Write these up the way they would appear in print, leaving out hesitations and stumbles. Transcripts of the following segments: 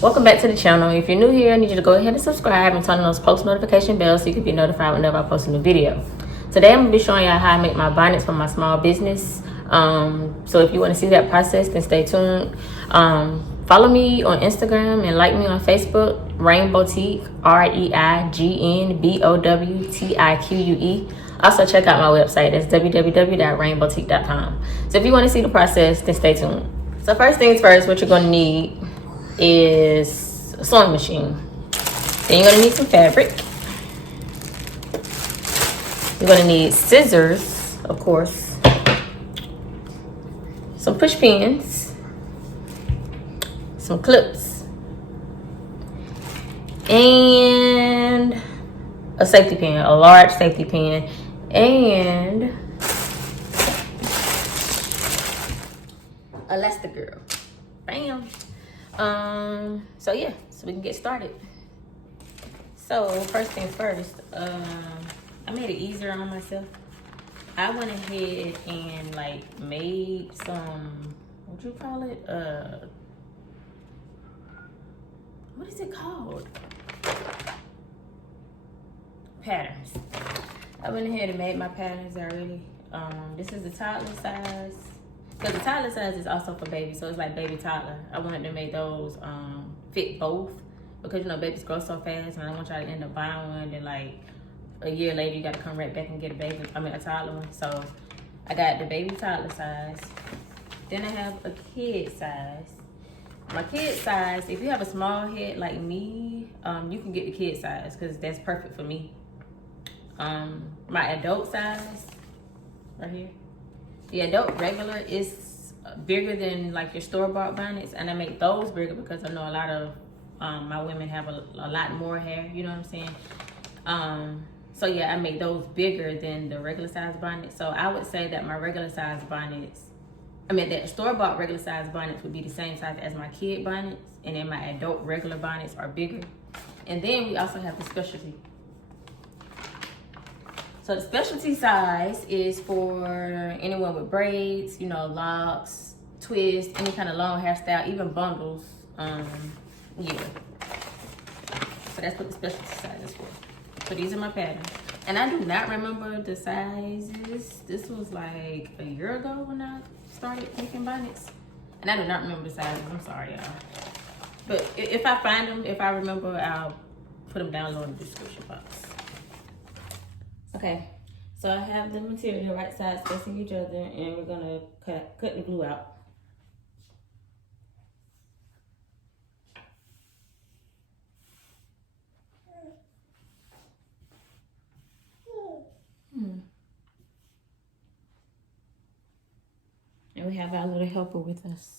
Welcome back to the channel. If you're new here, I need you to go ahead and subscribe and turn on those post notification bells so you can be notified whenever I post a new video. Today I'm going to be showing y'all how I make my bonnets for my small business. So if you want to see that process, then stay tuned. Follow me on Instagram and like me on Facebook, Reignbowtique, REIGNBOWTIQUE. Also check out my website, that's www.reignbowtique.com. So if you want to see the process, then stay tuned. So first things first, what you're going to need is a sewing machine. Then you're going to need some fabric. You're going to need scissors, of course, some push pins, some clips, and a safety pin, a large safety pin, and elastic girl. Bam. So yeah, so we can get started. So first things first, I made it easier on myself. I went ahead and like made some, what you call it? What is it called? Patterns. I went ahead and made my patterns already. This is the toddler size. Because the toddler size is also for baby, so it's like baby toddler. I wanted to make those fit both because you know babies grow so fast, and I don't want y'all to end up buying one and like a year later you got to come right back and get a toddler one. So I got the baby toddler size. Then I have a kid size. My kid size, if you have a small head like me, you can get the kid size because that's perfect for me. My adult size, right here. The adult regular is bigger than like your store-bought bonnets, and I make those bigger because I know a lot of my women have a lot more hair, you know what I'm saying? So yeah, I make those bigger than the regular size bonnets. So I would say that my regular size bonnets, that store-bought regular size bonnets would be the same size as my kid bonnets, and then my adult regular bonnets are bigger. And then we also have the specialty. So the specialty size is for anyone with braids, you know, locks, twists, any kind of long hairstyle, even bundles. Yeah. So that's what the specialty size is for. So these are my patterns. And I do not remember the sizes. This was like a year ago when I started making bonnets. And I do not remember the sizes. I'm sorry, y'all. But if I find them, if I remember, I'll put them down below in the description box. Okay, so I have the material right sides facing each other, and we're gonna cut the glue out. And we have our little helper with us.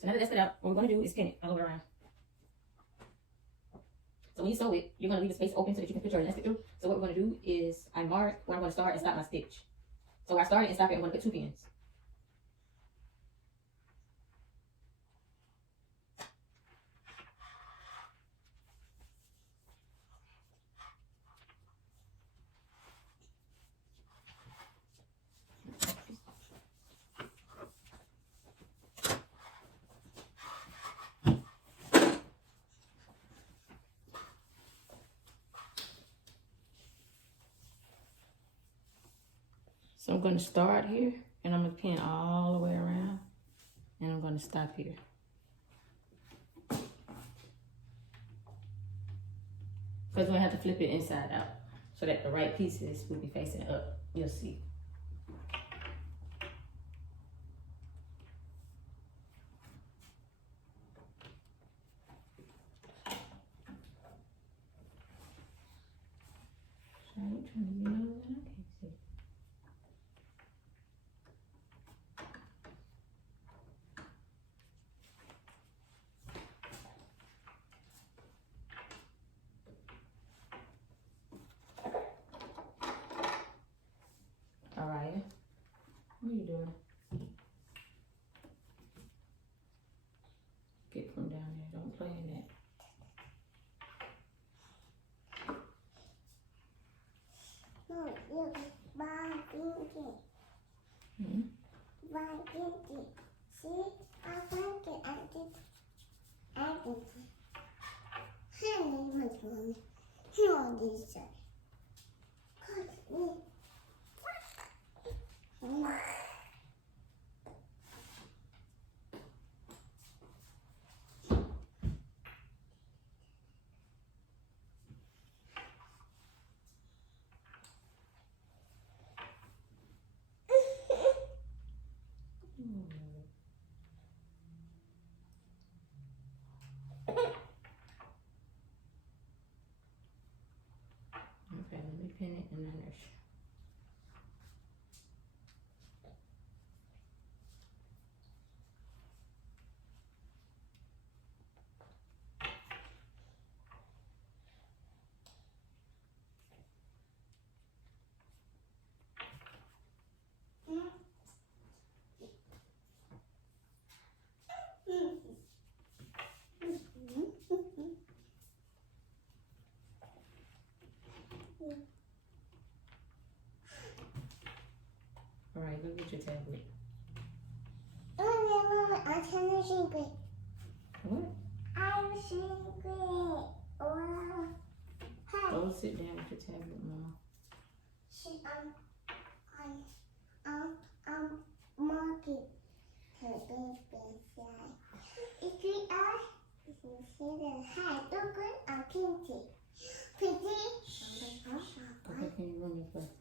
So now that that's it out, what we're gonna do is pin it all the way around. So when you sew it, you're gonna leave the space open so that you can put your elastic through. So what we're gonna do is I mark where I'm gonna start and stop my stitch. So where I started and stopped it, I'm gonna put 2 pins. So I'm gonna start here and I'm gonna pin all the way around and I'm gonna stop here. Because we're gonna have to flip it inside out so that the right pieces will be facing up. You'll see. All right. What are you doing? Get from down there. Don't play in that. Hmm? Okay, let me pin it and then there's. All right, go get your tablet. What? Go sit down with your tablet, Mama. Okay, can you run your first?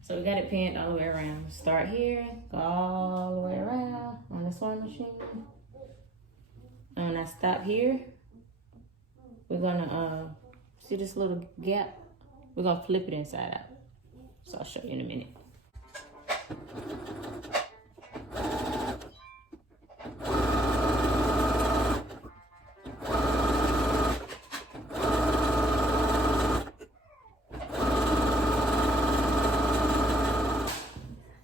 So we got it pinned all the way around. Start here, go all the way around on the sewing machine. And when I stop here, we're gonna see this little gap? We're gonna flip it inside out. So I'll show you in a minute.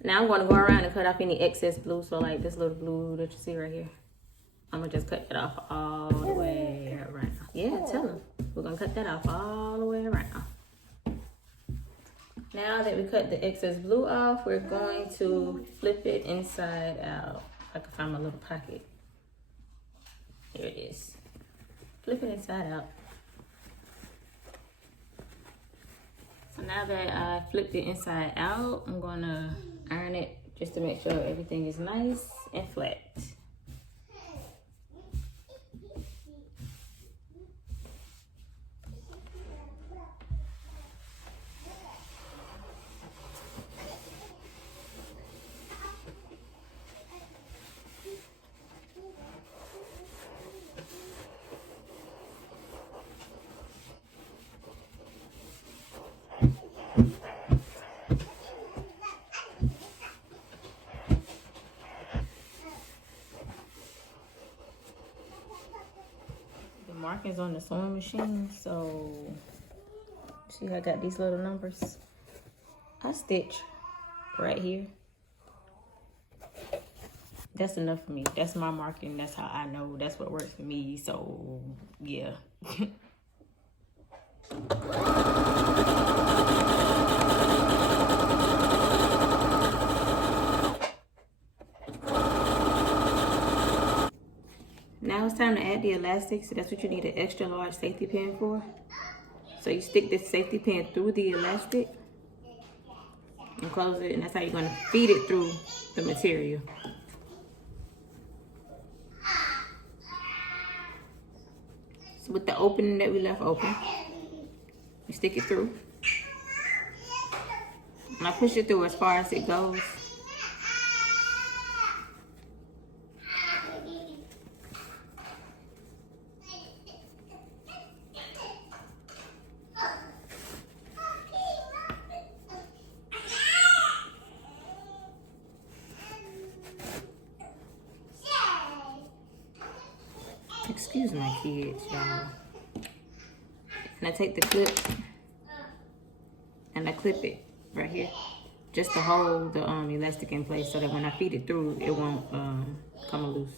Now I'm gonna go around and cut off any excess glue. So like this little glue that you see right here, I'm gonna just cut it off all the way around. Yeah, tell them. We're gonna cut that off all the way around. Now that we cut the excess glue off, we're going to flip it inside out. If I can find my little pocket. Here it is. Flip it inside out. So now that I flipped it inside out, I'm gonna iron it just to make sure everything is nice and flat. Markings on the sewing machine, so see I got these little numbers. I stitch right here. That's enough for me. That's my marking. That's how I know. That's what works for me. So yeah. Now it's time to add the elastic. So that's what you need an extra large safety pin for. So you stick this safety pin through the elastic and close it, and that's how you're gonna feed it through the material. So with the opening that we left open, you stick it through. And I push it through as far as it goes. Excuse my kids, y'all. And I take the clip and I clip it right here, just to hold the elastic in place so that when I feed it through, it won't come loose.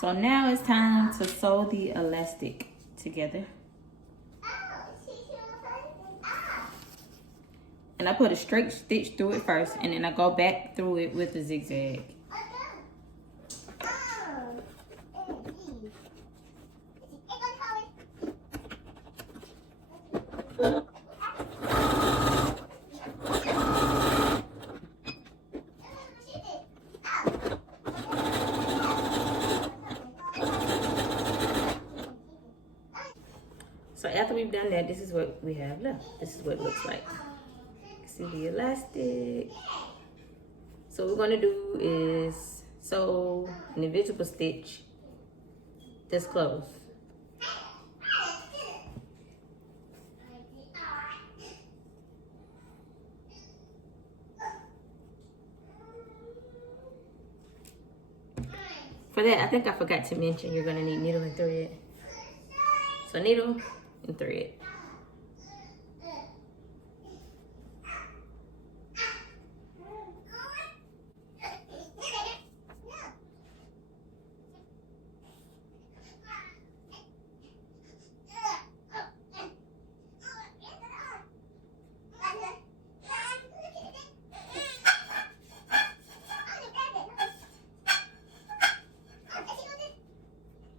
So now it's time to sew the elastic together. And I put a straight stitch through it first, and then I go back through it with a zigzag. So after we've done that, this is what we have left. This is what it looks like. See the elastic. So what we're gonna do is sew an invisible stitch this close. For that, I think I forgot to mention you're gonna need needle and thread. So needle and thread.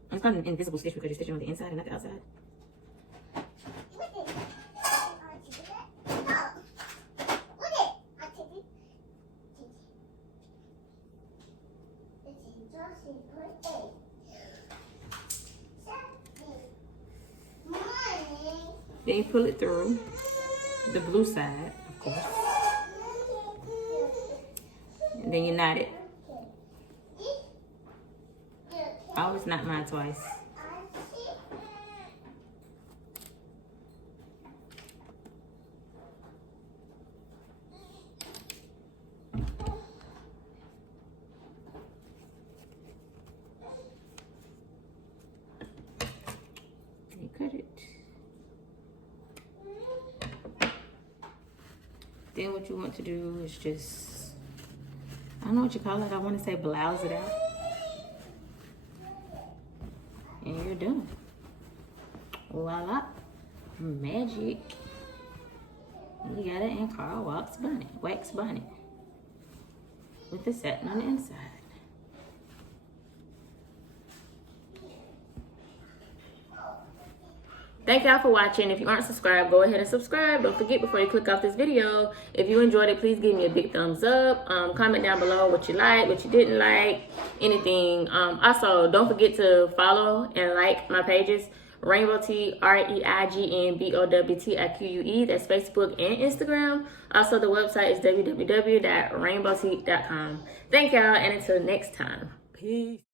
It's called an invisible stitch because you're stitching on the inside and not the outside. Then you pull it through the blue side, of course. And then you knot it. I always knot mine twice. You cut it. Then what you want to do is just, I don't know what you call it. I want to say blouse it out. And you're done. Voila. Magic. You got an Ankara wax bonnet. With the satin on the inside. Thank y'all for watching. If you aren't subscribed, go ahead and subscribe. Don't forget before you click off this video, if you enjoyed it, please give me a big thumbs up. Comment down below what you liked, what you didn't like, anything. Also, don't forget to follow and like my pages. Rainbow Tea, REIGNBOWTIQUE. That's Facebook and Instagram. Also, the website is www.rainbowtea.com. Thank y'all, and until next time. Peace.